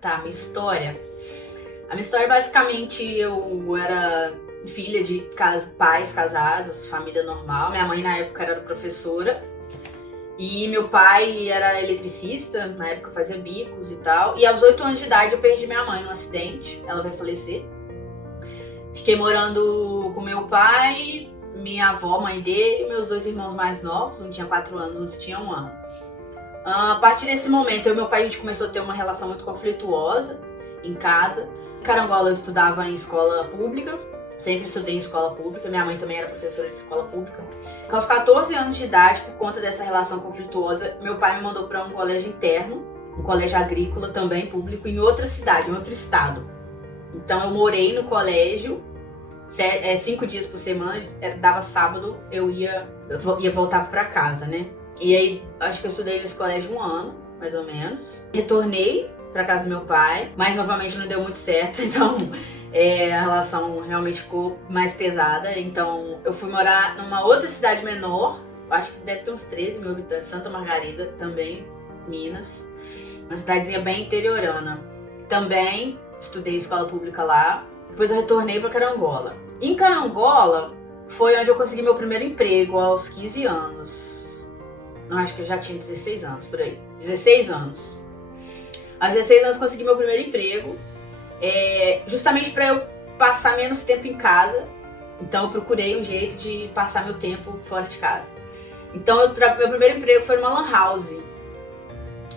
Tá, minha história. A minha história, basicamente, eu era filha de pais casados, família normal. Minha mãe, na época, era professora. E meu pai era eletricista, na época fazia bicos e tal. E aos 8 anos de idade eu perdi minha mãe num acidente. Ela veio falecer. Fiquei morando com meu pai, minha avó, mãe dele, e meus 2 irmãos mais novos. Um tinha 4 anos, o outro tinha 1 ano. A partir desse momento, eu e meu pai, a gente começou a ter uma relação muito conflituosa em casa. Em Carangola eu estudava em escola pública, sempre estudei em escola pública, minha mãe também era professora de escola pública. Aos 14 anos de idade, por conta dessa relação conflituosa, meu pai me mandou para um colégio interno, um colégio agrícola também público, em outra cidade, em outro estado. Então eu morei no colégio 5 dias por semana, dava sábado, eu voltava para casa, né? E aí, acho que eu estudei nesse colégio 1 ano, mais ou menos. Retornei pra casa do meu pai, mas novamente não deu muito certo, então a relação realmente ficou mais pesada. Então eu fui morar numa outra cidade menor, acho que deve ter uns 13 mil habitantes, Santa Margarida, também, Minas. Uma cidadezinha bem interiorana. Também estudei escola pública lá, depois eu retornei pra Carangola. Em Carangola foi onde eu consegui meu primeiro emprego aos 15 anos. Não, acho que eu já tinha 16 anos, por aí. 16 anos. Aos 16 anos consegui meu primeiro emprego, justamente para eu passar menos tempo em casa. Então eu procurei um jeito de passar meu tempo fora de casa. Então meu primeiro emprego foi numa lan house.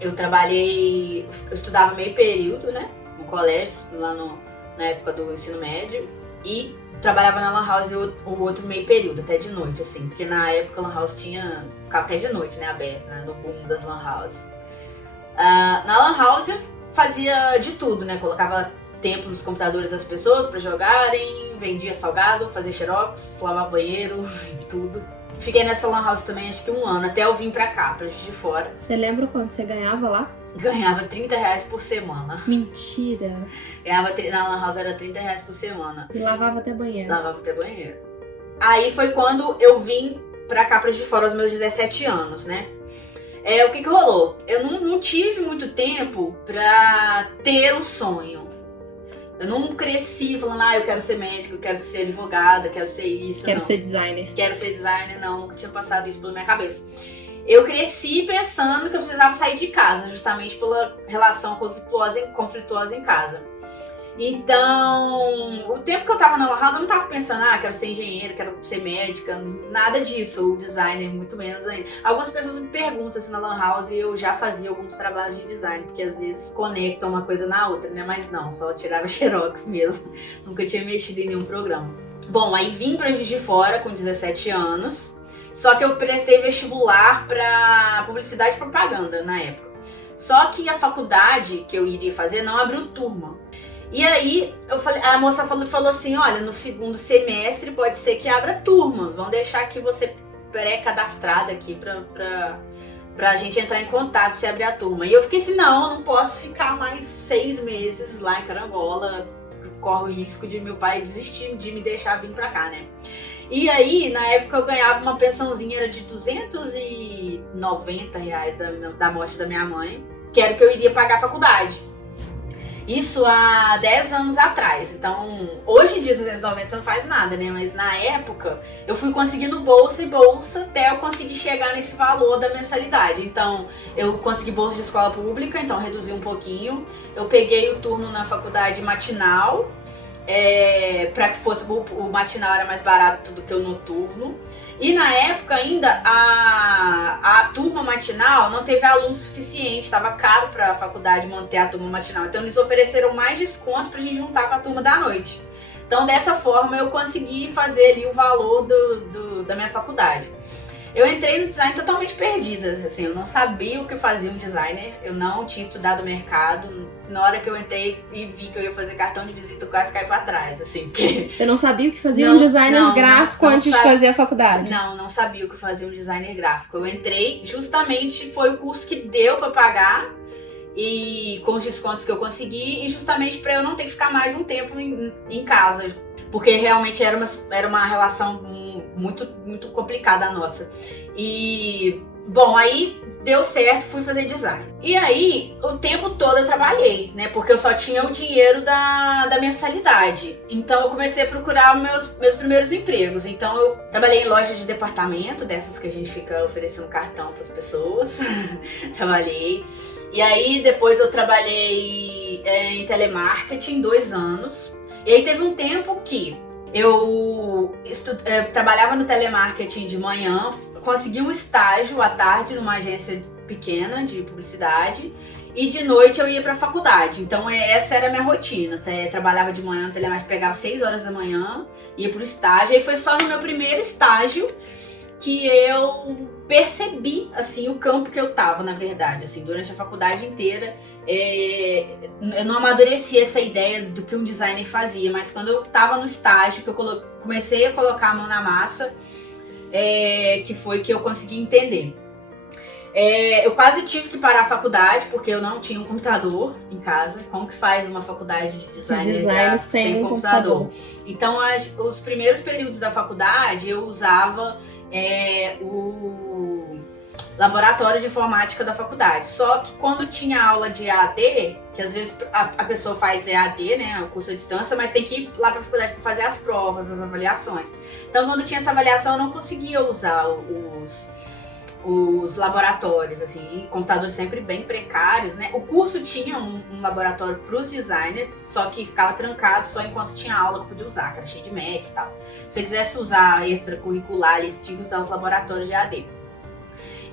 Eu estudava meio período, né? No colégio, lá na época do ensino médio. E trabalhava na lan house o outro meio período, até de noite, assim. Porque na época a lan house ficava até de noite, né? Aberta, né, no boom das lan house. Na lan house eu fazia de tudo, né? Colocava tempo nos computadores das pessoas pra jogarem, vendia salgado, fazia xerox, lavava banheiro, tudo. Fiquei nessa lan house também acho que 1 ano, até eu vim pra cá, pra Juiz de Fora. Você lembra quanto você ganhava lá? Ganhava R$30 por semana. Mentira! Na lan house era R$30 por semana. E lavava até banheiro. Lavava até banheiro. Aí foi quando eu vim pra cá, pra Juiz de Fora, aos meus 17 anos, né? O que rolou? Eu não tive muito tempo pra ter um sonho. Eu não cresci falando, eu quero ser médica, eu quero ser advogada, quero ser isso, Quero ser designer. Quero ser designer, não, nunca tinha passado isso pela minha cabeça. Eu cresci pensando que eu precisava sair de casa, justamente pela relação conflituosa em casa. Então, o tempo que eu tava na lan house, eu não tava pensando, quero ser engenheira, quero ser médica, nada disso, ou designer, muito menos ainda. Algumas pessoas me perguntam assim na lan house e eu já fazia alguns trabalhos de design, porque às vezes conectam uma coisa na outra, né? Mas não, só tirava xerox mesmo, nunca tinha mexido em nenhum programa. Bom, aí vim pra Juiz de Fora com 17 anos, só que eu prestei vestibular pra publicidade e propaganda na época. Só que a faculdade que eu iria fazer não abriu turma. E aí, a moça falou assim, olha, no segundo semestre pode ser que abra turma, vão deixar aqui você pré-cadastrada aqui pra gente entrar em contato se abrir a turma. E eu fiquei assim, não posso ficar mais 6 meses lá em Carangola, corre o risco de meu pai desistir de me deixar vir pra cá, né? E aí, na época eu ganhava uma pensãozinha, era de R$290 da morte da minha mãe, que era o que eu iria pagar a faculdade. Isso há 10 anos atrás. Então, hoje em dia 290 você não faz nada, né? Mas na época, eu fui conseguindo bolsa até eu conseguir chegar nesse valor da mensalidade. Então, eu consegui bolsa de escola pública, então reduzi um pouquinho. Eu peguei o turno na faculdade matinal, para que fosse o matinal era mais barato do que o noturno. E na época ainda a turma matinal não teve aluno suficiente, estava caro para a faculdade manter a turma matinal. Então eles ofereceram mais desconto para a gente juntar com a turma da noite. Então dessa forma eu consegui fazer ali o valor da minha faculdade. Eu entrei no design totalmente perdida, assim, eu não sabia o que fazia um designer, eu não tinha estudado o mercado. Na hora que eu entrei e vi que eu ia fazer cartão de visita, eu quase caí pra trás, assim, porque... Você não sabia o que fazia um designer gráfico antes de fazer a faculdade? Não sabia o que fazia um designer gráfico. Eu entrei, justamente foi o curso que deu pra pagar, e com os descontos que eu consegui, e justamente pra eu não ter que ficar mais um tempo em casa, porque realmente era uma relação muito, muito complicada a nossa. E, bom, aí deu certo, fui fazer design. E aí, o tempo todo eu trabalhei, né? Porque eu só tinha o dinheiro da mensalidade. Então eu comecei a procurar meus primeiros empregos. Então eu trabalhei em loja de departamento, dessas que a gente fica oferecendo cartão para as pessoas. Trabalhei. E aí depois eu trabalhei em telemarketing 2 anos. E aí teve um tempo que eu trabalhava no telemarketing de manhã, consegui um estágio à tarde numa agência pequena de publicidade e de noite eu ia para a faculdade. Então essa era a minha rotina. Trabalhava de manhã no telemarketing, pegava 6 horas da manhã, ia pro estágio. E foi só no meu primeiro estágio que eu percebi assim o campo que eu tava, na verdade, assim, durante a faculdade inteira. Eu não amadureci essa ideia do que um designer fazia, mas quando eu tava no estágio, que eu comecei a colocar a mão na massa, que foi que eu consegui entender. Eu quase tive que parar a faculdade, porque eu não tinha um computador em casa. Como que faz uma faculdade de design sem computador? Então, os primeiros períodos da faculdade, eu usava o laboratório de informática da faculdade. Só que quando tinha aula de EAD, que às vezes a pessoa faz EAD, né, o curso à distância, mas tem que ir lá para a faculdade para fazer as provas, as avaliações. Então, quando tinha essa avaliação, eu não conseguia usar os laboratórios, assim, computadores sempre bem precários, né? O curso tinha um laboratório para os designers, só que ficava trancado só enquanto tinha aula que podia usar, que era cheio de Mac e tal. Se você quisesse usar extracurricular, eles tinham que usar os laboratórios de EAD.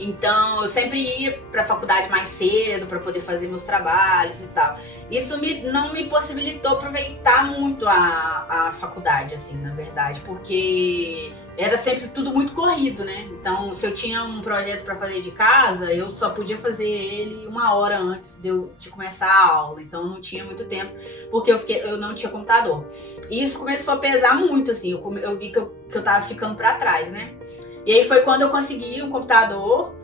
Então, eu sempre ia para a faculdade mais cedo para poder fazer meus trabalhos e tal. Isso não me possibilitou aproveitar muito a faculdade, assim, na verdade, porque era sempre tudo muito corrido, né? Então, se eu tinha um projeto para fazer de casa, eu só podia fazer ele 1 hora antes de começar a aula. Então, não tinha muito tempo, porque eu não tinha computador. E isso começou a pesar muito, assim. Eu vi que eu tava ficando para trás, né? E aí foi quando eu consegui um computador.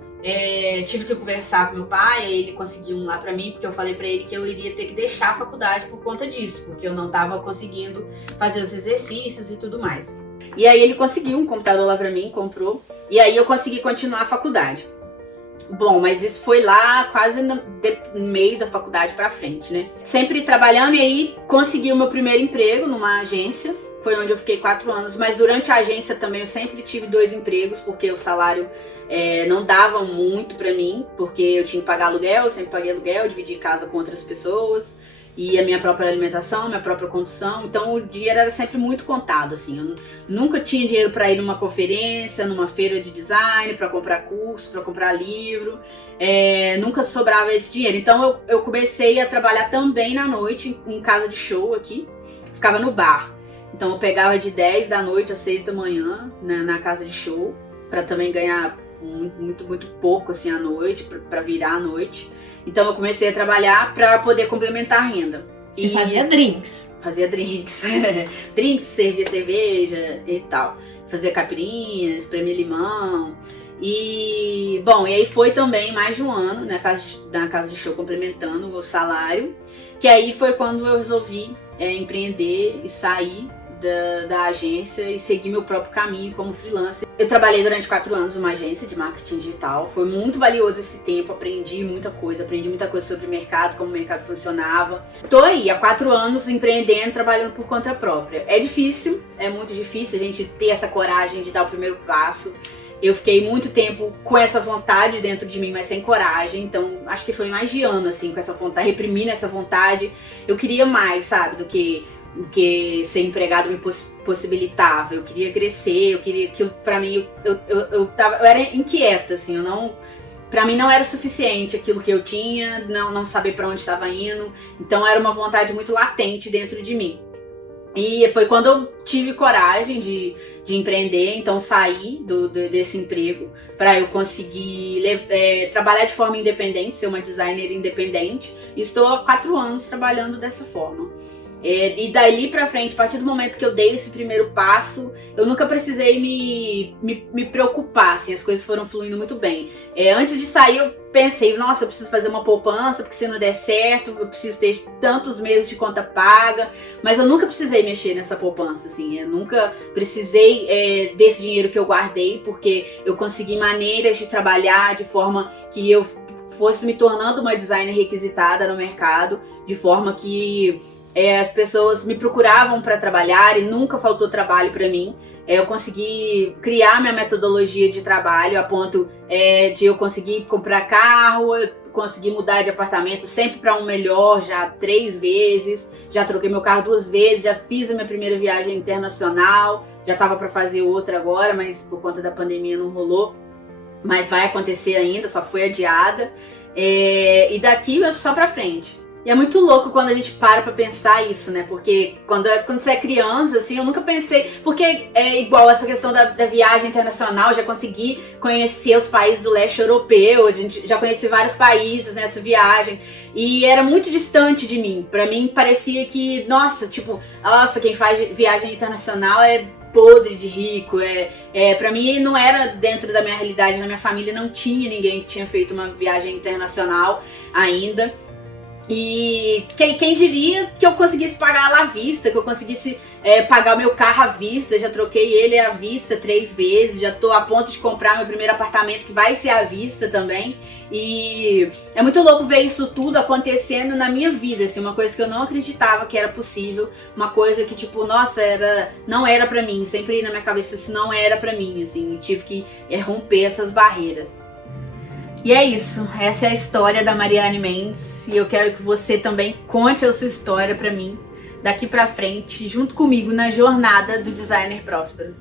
Tive que conversar com meu pai, ele conseguiu um lá pra mim, porque eu falei pra ele que eu iria ter que deixar a faculdade por conta disso, porque eu não tava conseguindo fazer os exercícios e tudo mais. E aí ele conseguiu um computador lá pra mim, comprou, e aí eu consegui continuar a faculdade. Bom, mas isso foi lá quase no meio da faculdade pra frente, né? Sempre trabalhando, e aí consegui o meu primeiro emprego numa agência. Foi onde eu fiquei 4 anos, mas durante a agência também eu sempre tive 2 empregos, porque o salário não dava muito pra mim, porque eu tinha que pagar aluguel, eu sempre paguei aluguel, dividi casa com outras pessoas, e a minha própria alimentação, minha própria condução, então o dinheiro era sempre muito contado, assim, eu nunca tinha dinheiro pra ir numa conferência, numa feira de design, pra comprar curso, pra comprar livro, nunca sobrava esse dinheiro, então eu comecei a trabalhar também na noite, em casa de show aqui, ficava no bar. Então eu pegava de 10 da noite às 6 da manhã, né, na casa de show, para também ganhar muito pouco assim à noite, para virar à noite. Então eu comecei a trabalhar para poder complementar a renda. E fazia drinks. Fazia drinks. Drinks, servia cerveja e tal. Fazia caipirinha, espremia limão. E, bom, e aí foi também mais de 1 ano na casa de show complementando o salário. Que aí foi quando eu resolvi empreender e sair da agência e seguir meu próprio caminho como freelancer. Eu trabalhei durante 4 anos numa agência de marketing digital. Foi muito valioso esse tempo, aprendi muita coisa sobre o mercado, como o mercado funcionava. Tô aí há 4 anos empreendendo, trabalhando por conta própria. É difícil, é muito difícil a gente ter essa coragem de dar o primeiro passo. Eu fiquei muito tempo com essa vontade dentro de mim, mas sem coragem. Então, acho que foi mais de ano, assim, com essa vontade, reprimindo essa vontade. Eu queria mais, sabe, do que ser empregado me possibilitava. Eu queria crescer, eu queria aquilo. Pra mim, eu era inquieta, assim, pra mim não era o suficiente aquilo que eu tinha, não saber pra onde estava indo. Então, era uma vontade muito latente dentro de mim. E foi quando eu tive coragem de empreender, então saí desse emprego para eu conseguir trabalhar de forma independente, ser uma designer independente. E estou há 4 anos trabalhando dessa forma. E dali pra frente, a partir do momento que eu dei esse primeiro passo, eu nunca precisei me preocupar, assim, as coisas foram fluindo muito bem. Antes de sair, eu pensei, nossa, eu preciso fazer uma poupança, porque se não der certo, eu preciso ter tantos meses de conta paga, mas eu nunca precisei mexer nessa poupança, assim, eu nunca precisei desse dinheiro que eu guardei, porque eu consegui maneiras de trabalhar de forma que eu fosse me tornando uma designer requisitada no mercado, de forma que as pessoas me procuravam para trabalhar e nunca faltou trabalho para mim. Eu consegui criar minha metodologia de trabalho a ponto de eu conseguir comprar carro, eu consegui mudar de apartamento sempre para um melhor já 3 vezes, já troquei meu carro 2 vezes, já fiz a minha primeira viagem internacional, já estava para fazer outra agora, mas por conta da pandemia não rolou, mas vai acontecer ainda, só foi adiada, e daqui só para frente. E é muito louco quando a gente para pra pensar isso, né? Porque quando você é criança, assim, eu nunca pensei... Porque é igual essa questão da viagem internacional, já consegui conhecer os países do leste europeu, a gente já conheci vários países nessa viagem, e era muito distante de mim. Pra mim, parecia que, nossa, quem faz viagem internacional é podre de rico, pra mim não era dentro da minha realidade, na minha família não tinha ninguém que tinha feito uma viagem internacional ainda. E quem diria que eu conseguisse pagar lá à vista, que eu conseguisse pagar o meu carro à vista, já troquei ele à vista 3 vezes, já tô a ponto de comprar meu primeiro apartamento que vai ser à vista também, e é muito louco ver isso tudo acontecendo na minha vida, assim, uma coisa que eu não acreditava que era possível, uma coisa que tipo, nossa, não era pra mim, sempre na minha cabeça isso não era pra mim, assim, tive que romper essas barreiras. E é isso, essa é a história da Mariane Mendes, e eu quero que você também conte a sua história pra mim, daqui pra frente, junto comigo na jornada do designer próspero.